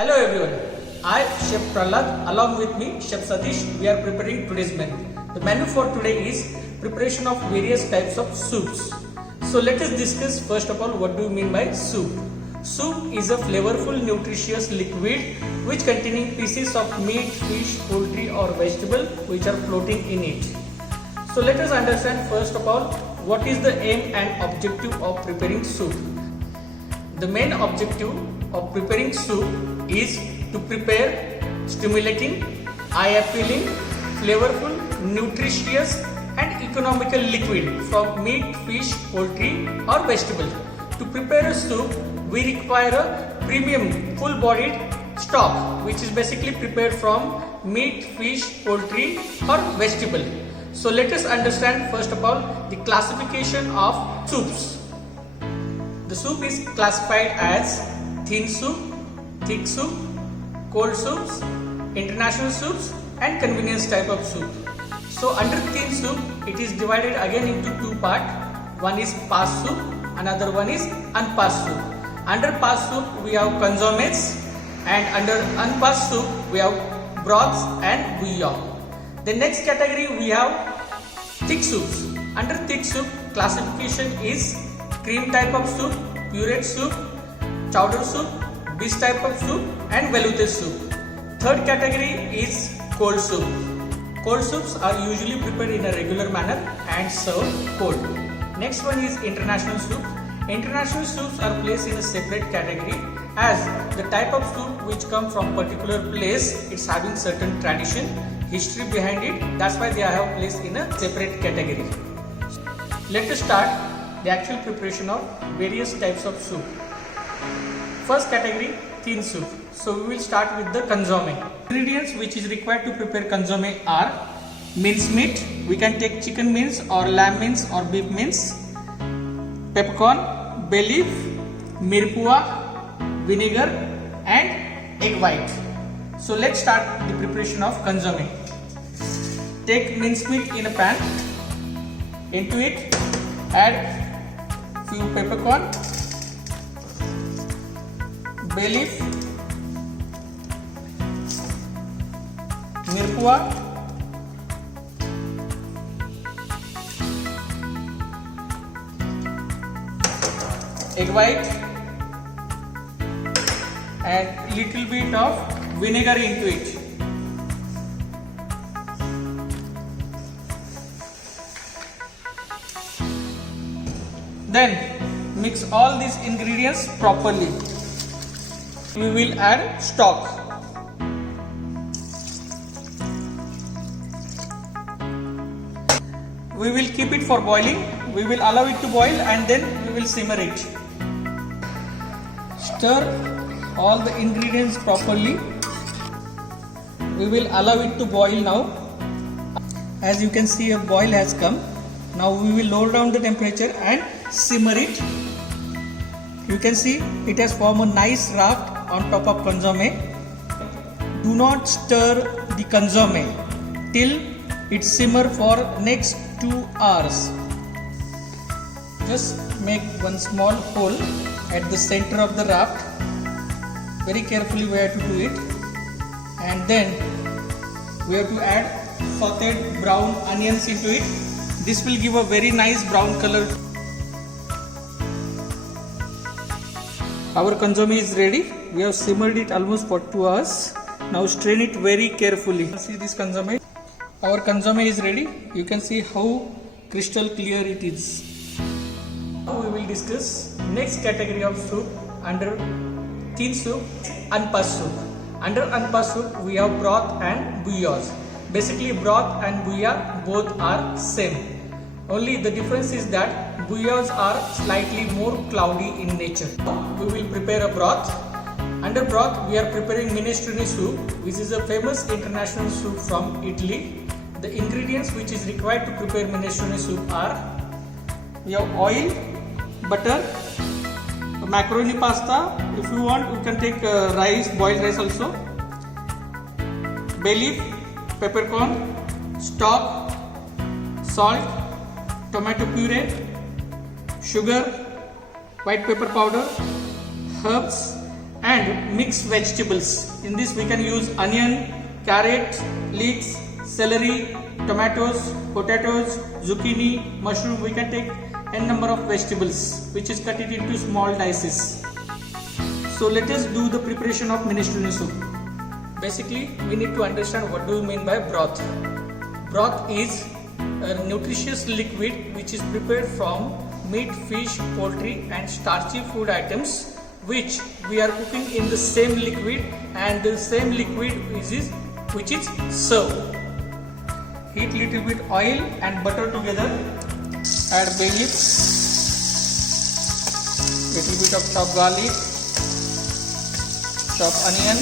Hello everyone, I Chef Prahlad along with me Chef Satish. We are preparing today's menu. The menu for today is preparation of various types of soups. So let us discuss first of all what do you mean by soup. Soup is a flavorful nutritious liquid which containing pieces of meat, fish, poultry or vegetable which are floating in it. So let us understand first of all what is the aim and objective of preparing soup. The main objective of preparing soup is to prepare stimulating, eye-appealing, flavorful, nutritious and economical liquid from meat, fish, poultry or vegetable. To prepare a soup, we require a premium full-bodied stock which is basically prepared from meat, fish, poultry or vegetable. So let us understand first of all the classification of soups. The soup is classified as thin soup, thick soup, cold soups, international soups and convenience type of soup. So under thin soup, it is divided again into two parts. One is passed soup, another one is unpassed soup. Under passed soup, we have consommes and under unpassed soup, we have broths and bouillon. The next category we have thick soups. Under thick soup, classification is cream type of soup, pureed soup, chowder soup, dish type of soup and velouté soup. Third category is cold soup. Cold soups are usually prepared in a regular manner and served cold. Next one is international soup. International soups are placed in a separate category as the type of soup which come from particular place, it's having certain tradition, history behind it. That's why they have placed in a separate category. Let us start the actual preparation of various types of soup. First category, thin soup. So we will start with the consomme. Ingredients which is required to prepare consomme are mincemeat. We can take chicken mince or lamb mince or beef mince, peppercorn, bay leaf, mirpua, vinegar and egg white. So let's start the preparation of consomme. Take mincemeat in a pan. Into it add few peppercorn, bay leaf, mirpua, egg white and little bit of vinegar into it. Then mix all these ingredients properly. We will add stock. We will keep it for boiling. We will allow it to boil and then we will simmer it. Stir all the ingredients properly. We will allow it to boil now. As you can see, a boil has come. Now we will lower down the temperature and simmer it. You can see it has formed a nice raft on top of consomme. Do not stir the consomme till it simmer for next 2 hours. Just make one small hole at the center of the raft. Very carefully we have to do it. And then we have to add sauteed brown onions into it. This will give a very nice brown color. Our consomme is ready. We have simmered it almost for 2 hours. Now strain it very carefully. See this consomme. Our consomme is ready. You can see how crystal clear it is. Now we will discuss next category of soup under thin soup, unpassed soup. Under unpassed soup we have broth and bouillons. Basically broth and bouillon both are same. Only the difference is that bouillons are slightly more cloudy in nature. We will prepare a broth. Under broth we are preparing minestrone soup, which is a famous international soup from Italy. The ingredients which is required to prepare minestrone soup are, we have oil, butter, macaroni pasta. If you want, you can take rice, boiled rice also, bay leaf, peppercorn, stock, salt, tomato puree, sugar, white pepper powder, herbs and mix vegetables. In this we can use onion, carrot, leeks, celery, tomatoes, potatoes, zucchini, mushroom. We can take n number of vegetables which is cut it into small dices. So let us do the preparation of minestrone soup. Basically we need to understand what do we mean by broth. Broth is a nutritious liquid which is prepared from meat, fish, poultry and starchy food items which we are cooking in the same liquid, and the same liquid which is served. Heat little bit oil and butter together. Add bay leaf, little bit of chopped garlic, chopped onion.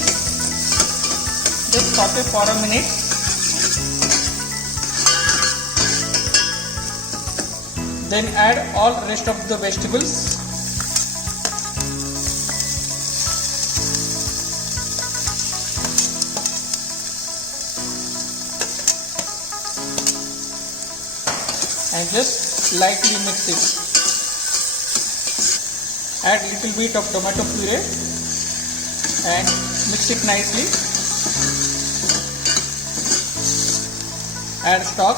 Just saute for a minute. Then add all rest of the vegetables. And just lightly mix it. Add little bit of tomato puree and mix it nicely. Add stock.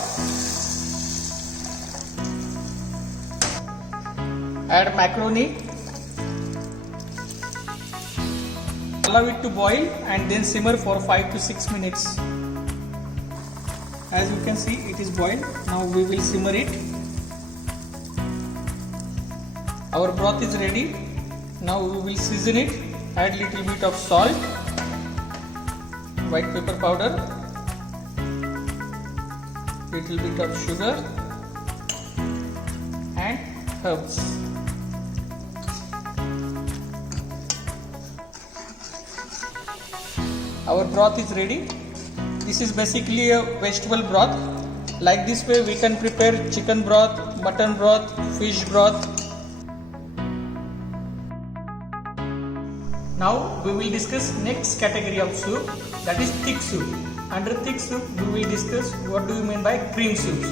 Add macaroni. Allow it to boil and then simmer for 5 to 6 minutes. As you can see, it is boiled. Now we will simmer it. Our broth is ready. Now we will season it. Add little bit of salt, white pepper powder, little bit of sugar and herbs. Our broth is ready. This is basically a vegetable broth. Like this way we can prepare chicken broth, mutton broth, fish broth. Now we will discuss next category of soup, that is thick soup. Under thick soup we will discuss what do you mean by cream soups.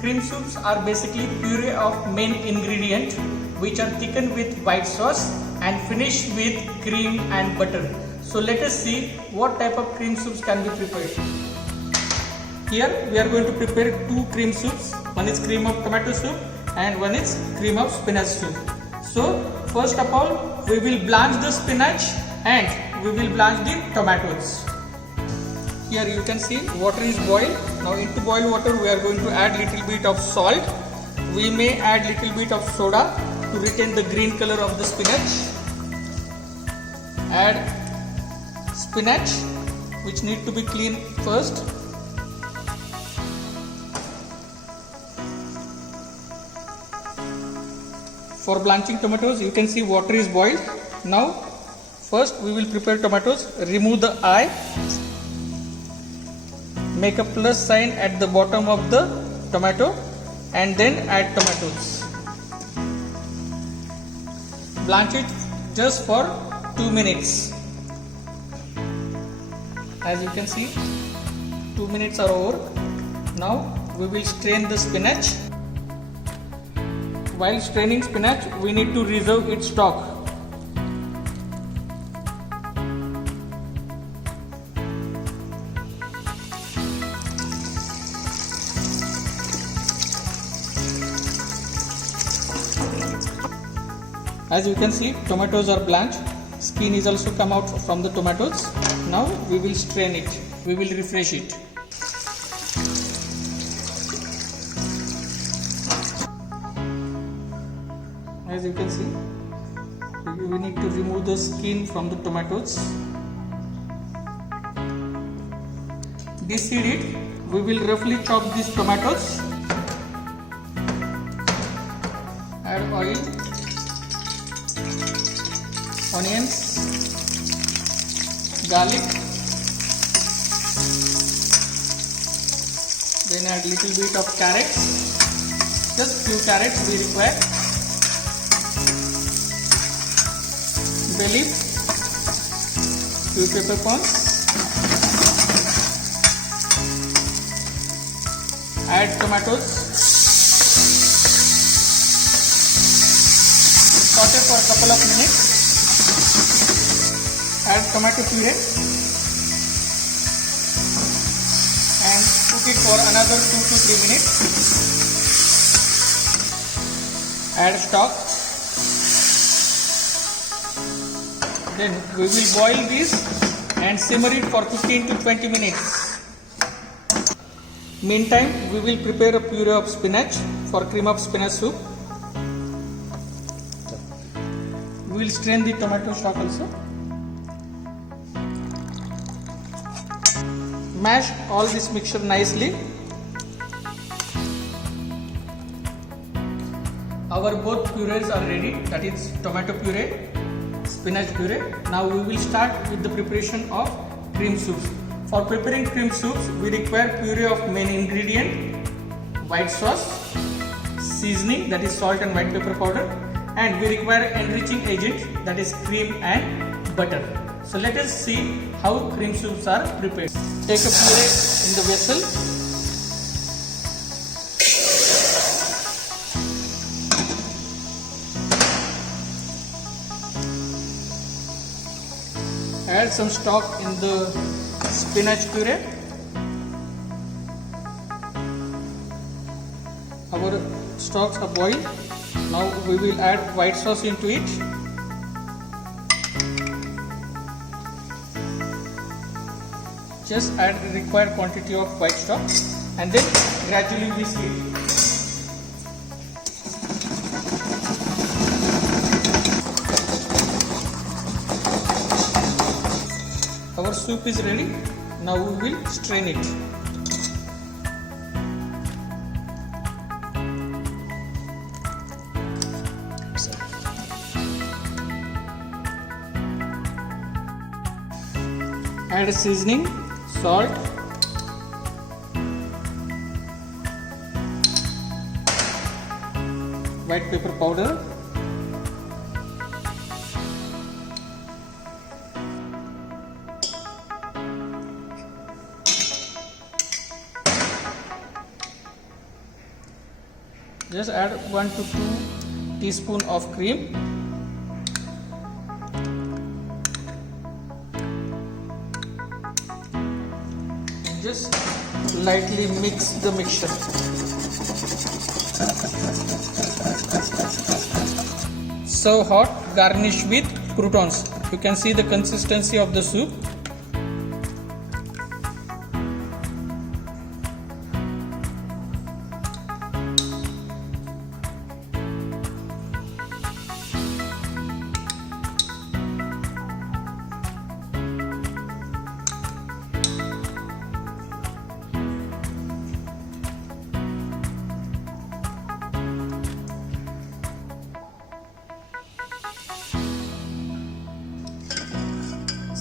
Cream soups are basically puree of main ingredient which are thickened with white sauce and finished with cream and butter. So let us see what type of cream soups can be prepared. Here we are going to prepare two cream soups. One is cream of tomato soup and one is cream of spinach soup. So first of all we will blanch the spinach and we will blanch the tomatoes. Here you can see water is boiled. Now into boiled water we are going to add little bit of salt. We may add little bit of soda to retain the green color of the spinach. Add spinach which need to be cleaned first. For blanching tomatoes you can see water is boiled. Now first we will prepare tomatoes. Remove the eye. Make a plus sign at the bottom of the tomato and then add tomatoes. Blanch it just for 2 minutes. As you can see 2 minutes are over. Now we will strain the spinach. While straining spinach we need to reserve its stalk. As you can see tomatoes are blanched. Skin is also come out from the tomatoes. Now we will strain it. We will refresh it. As you can see, we need to remove the skin from the tomatoes. Deseed it. We will roughly chop these tomatoes. Add oil, onions, garlic, then add little bit of carrots, just few carrots we require, bay leaf, few peppercorns, add tomatoes, saute for a couple of minutes. add tomato puree and cook it for another 2 to 3 minutes. Add stock. Then we will boil this and simmer it for 15 to 20 minutes. Meantime, we will prepare a puree of spinach for cream of spinach soup. We will strain the tomato stock also. Mash all this mixture nicely. Our both purees are ready, that is tomato puree, spinach puree. Now we will start with the preparation of cream soups. For preparing cream soups, we require puree of main ingredient, white sauce, seasoning, that is salt and white pepper powder, and we require enriching agent, that is cream and butter. So let us see how cream soups are prepared. Take a puree in the vessel. Add some stock in the spinach puree. Our stocks are boiled. Now we will add white sauce into it. Just add the required quantity of white stock and then gradually whisk it. Our soup is ready. Now we will strain it. Add seasoning, salt, white pepper powder, just add 1 to 2 teaspoons of cream. Just lightly mix the mixture. Serve hot, garnish with croutons. You can see the consistency of the soup.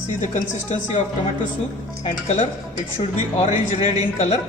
See the consistency of tomato soup and color. It should be orange red in color.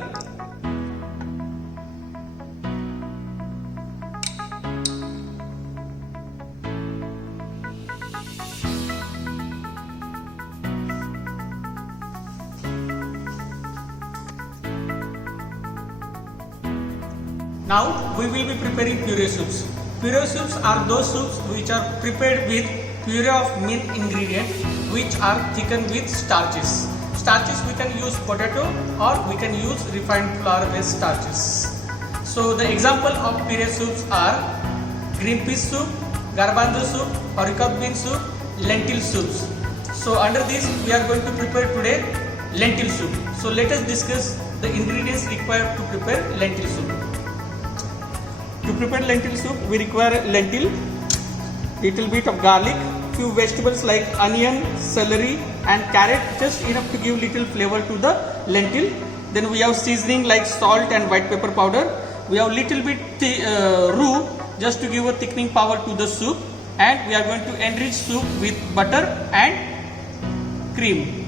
Now we will be preparing puree soups. Puree soups are those soups which are prepared with puree of main ingredient which are thickened with starches. Starches we can use potato or we can use refined flour based starches. So the example of puree soups are green peas soup, garbanzo soup, haricot bean soup, lentil soups. So under this we are going to prepare today lentil soup. So let us discuss the ingredients required to prepare lentil soup. To prepare lentil soup we require lentil, little bit of garlic, few vegetables like onion, celery and carrot, just enough to give little flavor to the lentil. Then we have seasoning like salt and white pepper powder. We have little bit roux just to give a thickening power to the soup, and we are going to enrich soup with butter and cream.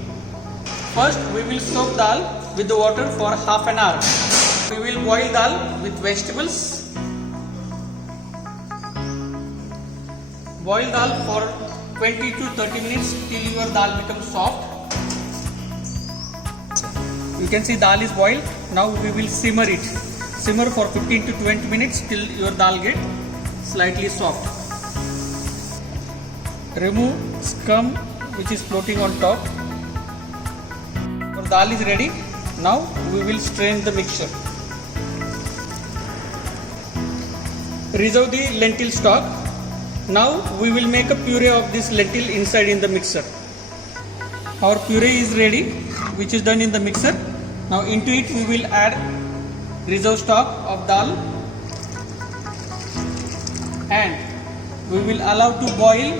First we will soak dal with the water for half an hour. We will boil dal with vegetables. Boil dal for 20 to 30 minutes till your dal becomes soft. You can see dal is boiled. Now we will simmer it. Simmer for 15 to 20 minutes till your dal gets slightly soft. Remove scum which is floating on top. Our dal is ready. Now we will strain the mixture. Reserve the lentil stock. Now we will make a puree of this lentil inside in the mixer. Our puree is ready, which is done in the mixer. Now into it we will add reserve stock of dal and we will allow to boil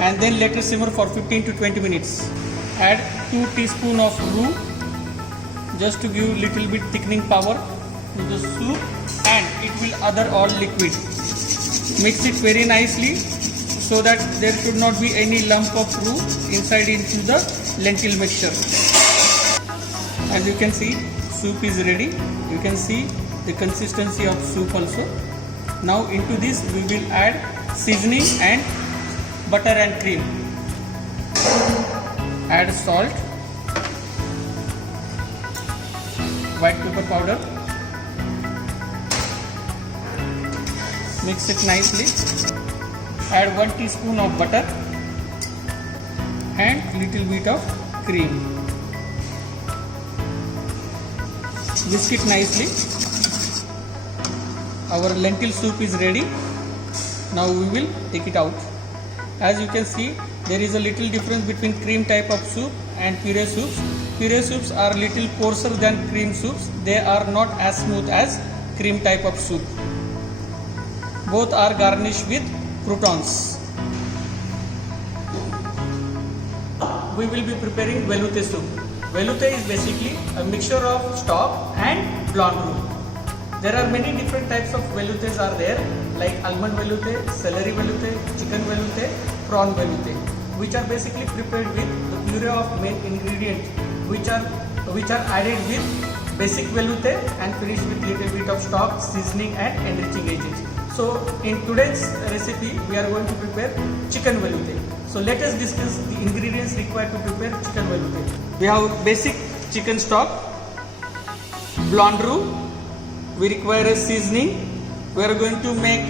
and then let it simmer for 15 to 20 minutes. Add 2 teaspoons of roux just to give little bit thickening power to the soup, and it will other all liquid. Mix it very nicely so that there should not be any lump of roux inside into the lentil mixture. And you can see soup is ready. You can see the consistency of soup also. Now into this we will add seasoning and butter and cream. Add salt, white pepper powder. Mix it nicely. Add 1 teaspoon of butter and little bit of cream. Whisk it nicely. Our lentil soup is ready. Now we will take it out. As you can see, there is a little difference between cream type of soup and puree soups. Puree soups are little coarser than cream soups. They are not as smooth as cream type of soup. Both are garnished with croutons. We will be preparing veloute soup. Veloute is basically a mixture of stock and blonde roux. There are many different types of veloutes are there, like almond veloute, celery veloute, chicken veloute, prawn veloute, which are basically prepared with the puree of main ingredient, which are added with basic veloute and finished with little bit of stock, seasoning and enriching agents. So in today's recipe we are going to prepare chicken veloute. So let us discuss the ingredients required to prepare chicken veloute. We have basic chicken stock, blonde roux. We require a seasoning. We are going to make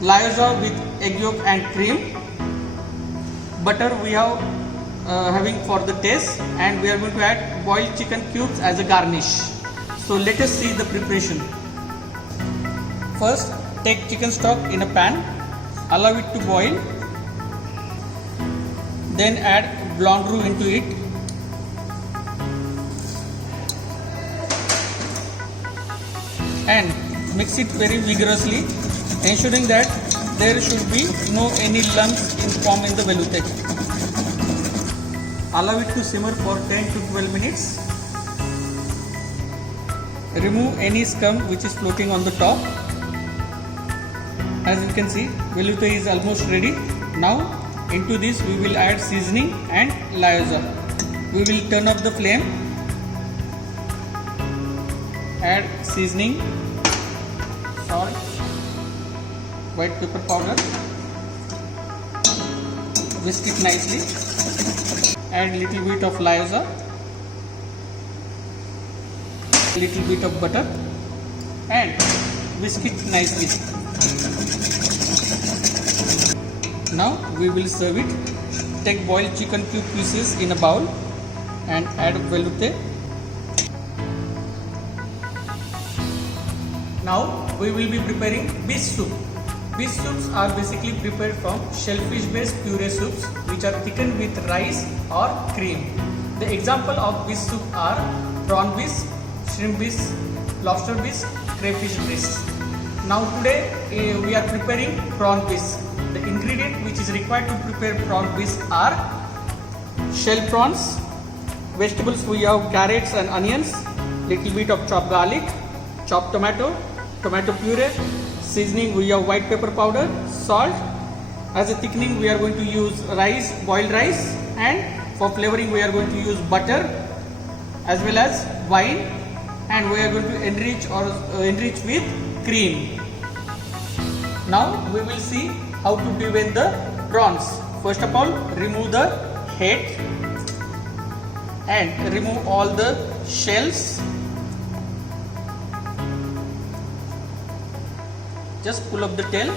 lyozza with egg yolk and cream. Butter we have having for the taste, and we are going to add boiled chicken cubes as a garnish. So let us see the preparation. First, take chicken stock in a pan, allow it to boil, then add blonde roux into it. And mix it very vigorously, ensuring that there should be no any lumps form in the veloute. Allow it to simmer for 10 to 12 minutes. Remove any scum which is floating on the top. As you can see, veloute is almost ready. Now into this we will add seasoning and lyozza. We will turn up the flame. Add seasoning, salt, white pepper powder. Whisk it nicely. Add little bit of lyozza, little bit of butter, and whisk it nicely. Now we will serve it. Take boiled chicken cube pieces in a bowl and add veloute. Now we will be preparing fish soup. Fish soups are basically prepared from shellfish based puree soups which are thickened with rice or cream. The example of fish soup are prawn fish, shrimp fish, lobster fish, crayfish fish. Now today we are preparing prawn fish. The ingredient which is required to prepare prawn fish are shell prawns, vegetables we have carrots and onions, little bit of chopped garlic, chopped tomato, tomato puree, seasoning we have white pepper powder, salt. As a thickening we are going to use rice, boiled rice, and for flavoring we are going to use butter as well as wine, and we are going to enrich with cream. Now we will see how to devein the prawns. First of all, remove the head and remove all the shells. Just pull up the tail.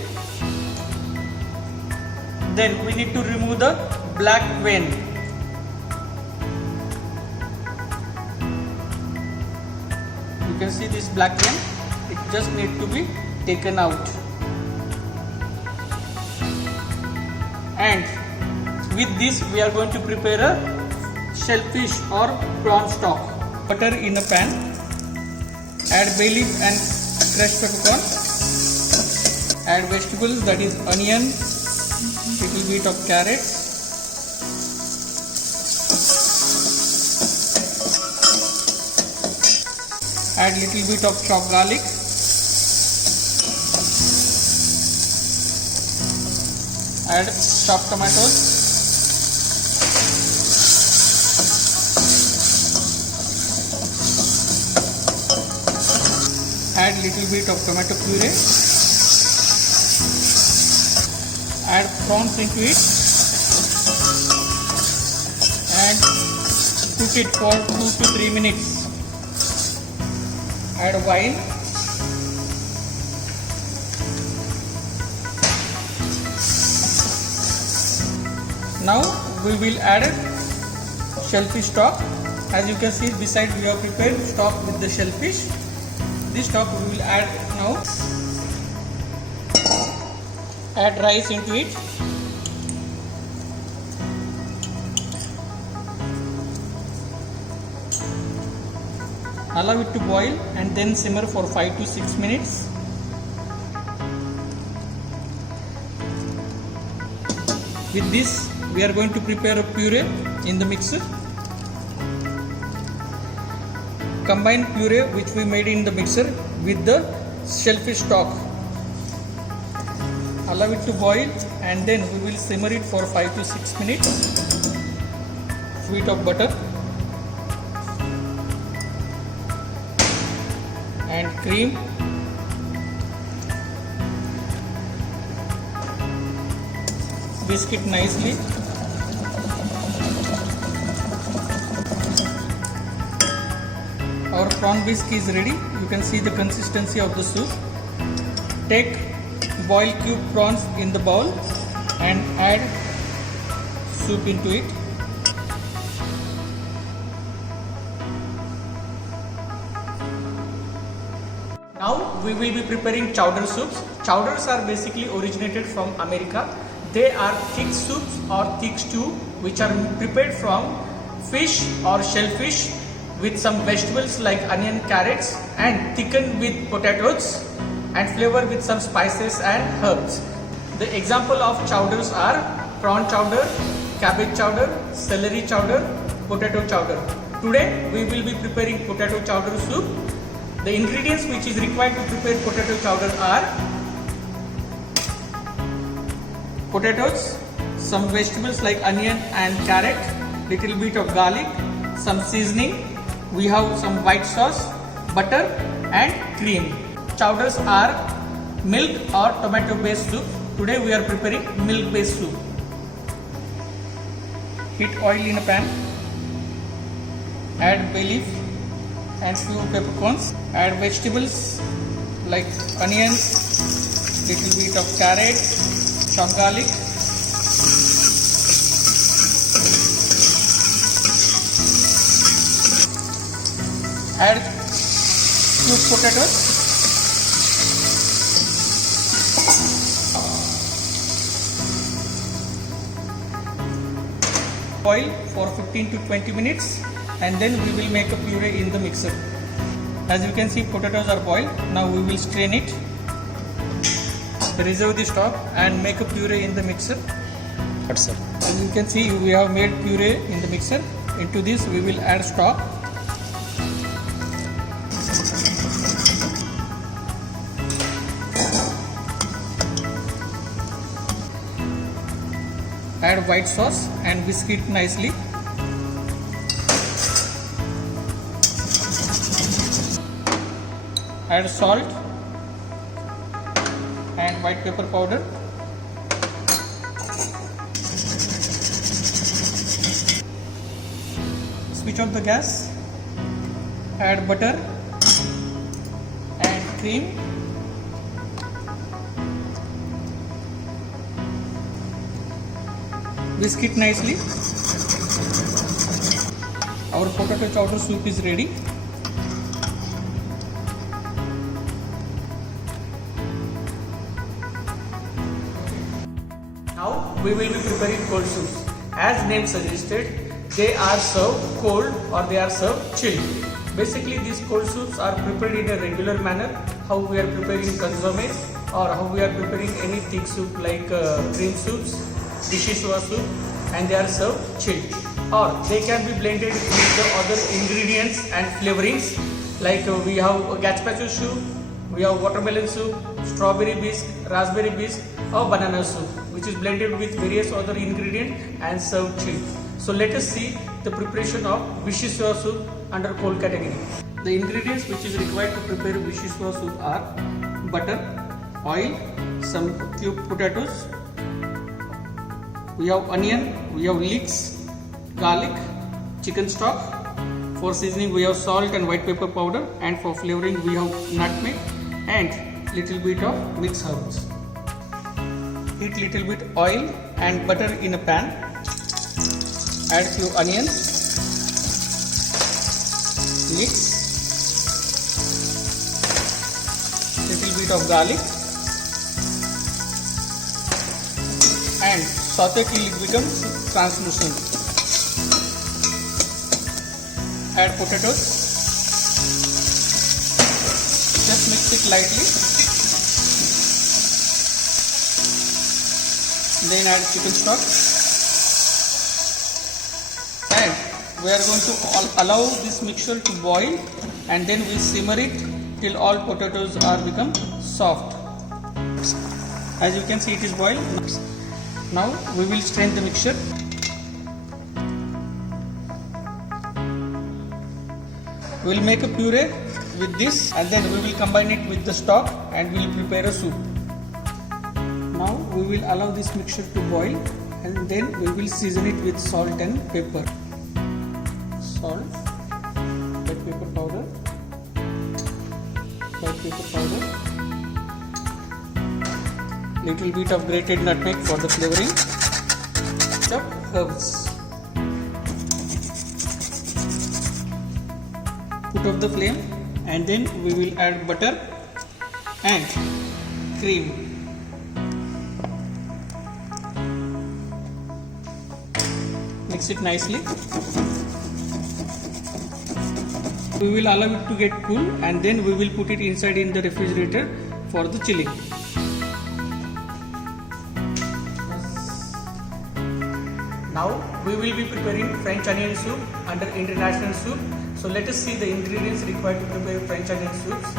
Then we need to remove the black vein. You can see this black vein, it just need to be taken out. And with this we are going to prepare a shellfish or prawn stock. Butter in a pan, add bay leaf and crushed peppercorn, add vegetables, that is onion, little bit of carrot, add little bit of chopped garlic, add chopped tomatoes, add little bit of tomato puree, add prawns into it and cook it for 2 to 3 minutes. Add wine, now we will add shellfish stock. As you can see, beside we have prepared stock with the shellfish. This stock we will add now. Add rice into it. Allow it to boil and then simmer for 5 to 6 minutes. With this we are going to prepare a puree in the mixer. Combine puree which we made in the mixer with the shellfish stock. Allow it to boil and then we will simmer it for 5 to 6 minutes. Sweet of butter and cream, whisk it nicely. Our prawn whisk is ready. You can see the consistency of the soup. Take boiled cube prawns in the bowl and add soup into it. Now we will be preparing chowder soups. Chowders are basically originated from America. They are thick soups or thick stew which are prepared from fish or shellfish with some vegetables like onion, carrots and thickened with potatoes and flavored with some spices and herbs. The example of chowders are prawn chowder, cabbage chowder, celery chowder, potato chowder. Today we will be preparing potato chowder soup. The ingredients which is required to prepare potato chowder are potatoes, some vegetables like onion and carrot, little bit of garlic, some seasoning, we have some white sauce, butter and cream. Chowders are milk or tomato based soup. Today we are preparing milk based soup. Heat oil in a pan, add bay leaf and few peppercorns, add vegetables like onions, little bit of carrot, chopped garlic, add few potatoes, boil for 15 to 20 minutes and then we will make a puree in the mixer. As you can see, potatoes are boiled. Now we will strain it, reserve the stock and make a puree in the mixer. As you can see, we have made puree in the mixer. Into this we will add stock. Add white sauce and whisk it nicely. Add salt and white pepper powder. Switch on the gas. Add butter and cream. Whisk it nicely. Our potato chowder soup is ready. Now we will be preparing cold soups. As name suggested, they are served cold or they are served chilled. Basically, these cold soups are prepared in a regular manner, how we are preparing consomme or how we are preparing any thick soup like cream soups, vichyssoise soup, and they are served chilled. Or they can be blended with the other ingredients and flavorings like we have gazpacho soup, we have watermelon soup, strawberry bisque, raspberry bisque, or banana soup, which is blended with various other ingredients and served chilled. So let us see the preparation of vichyssoise soup under cold category. The ingredients which is required to prepare vichyssoise soup are butter, oil, some cubed potatoes, we have onion, we have leeks, garlic, chicken stock. For seasoning we have salt and white pepper powder, and for flavoring we have nutmeg and little bit of mixed herbs. Heat little bit oil and butter in a pan. Add few onions, mix, little bit of garlic and saute till it becomes translucent. Add potatoes, just mix it lightly, then add chicken stock, and we are going to allow this mixture to boil, and then we simmer it till all potatoes are become soft. As you can see, it is boiled. Now we will strain the mixture. We will make a puree with this, and then we will combine it with the stock and we will prepare a soup. Now we will allow this mixture to boil, and then we will season it with salt and pepper. Salt, white pepper powder, little bit of grated nutmeg for the flavoring, chopped herbs. Put off the flame, and then we will add butter and cream. Mix it nicely. We will allow it to get cool, and then we will put it inside in the refrigerator for the chilling. Now we will be preparing French onion soup under international soup. So let us see the ingredients required to prepare French onion soups.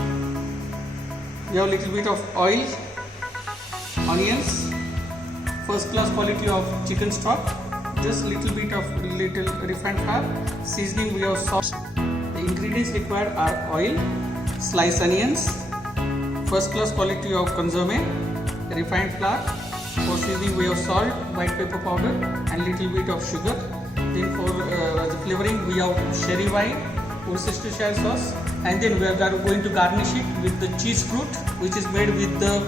We have a little bit of oil, onions, first class quality of chicken stock, just little bit of refined flour, seasoning we have salt. The ingredients required are oil, sliced onions, first class quality of consomme, refined flour. For seasoning we have salt, white pepper powder and little bit of sugar. Then for the flavoring we have sherry wine, Worcestershire sauce, and then we are going to garnish it with the cheese fruit, which is made with the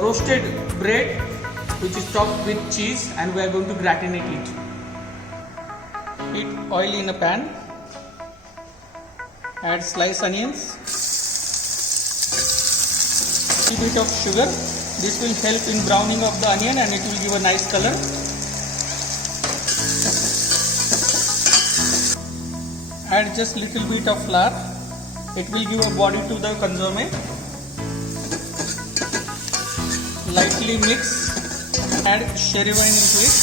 roasted bread, which is topped with cheese, and we are going to gratinate it. Heat oil in a pan, add sliced onions, a bit of sugar. This will help in browning of the onion and it will give a nice color. Add just little bit of flour. It will give a body to the consomme. Lightly mix. Add sherry wine into it.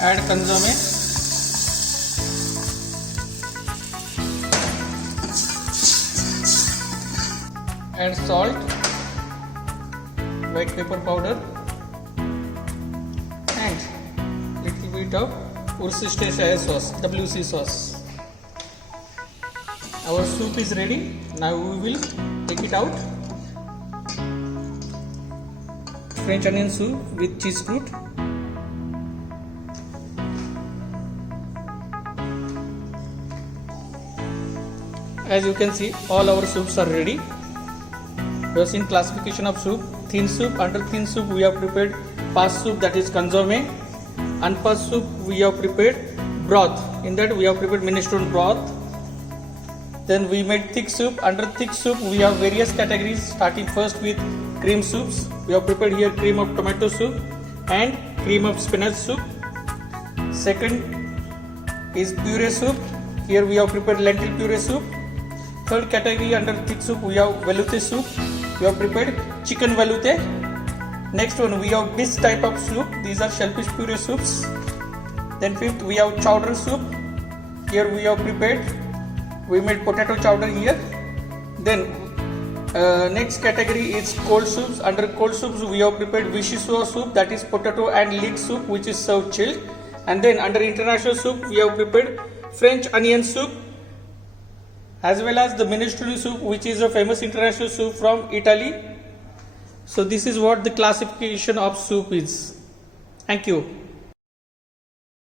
Add consomme. Add salt, white pepper powder and little bit of Worcestershire sauce, WC sauce. Our soup is ready. Now we will take it out. French onion soup with cheese fruit. As you can see, all our soups are ready. We have seen classification of soup. Thin soup, under thin soup we have prepared fast soup, that is consomme. Unfast soup we have prepared broth. In that we have prepared minestrone broth. Then we made thick soup. Under thick soup we have various categories, starting first with cream soups. We have prepared here cream of tomato soup and cream of spinach soup. Second is puree soup. Here we have prepared lentil puree soup. Third category under thick soup we have velouté soup. We have prepared chicken velouté. Next one we have this type of soup. These are shellfish puree soups. Then fifth we have chowder soup. Here we have prepared, we made potato chowder here. Then next category is cold soups. Under cold soups we have prepared vichyssoise soup, that is potato and leek soup, which is served chilled. And then under international soup we have prepared French onion soup, as well as the minestrone soup, which is a famous international soup from Italy. So this is what the classification of soup is. Thank you.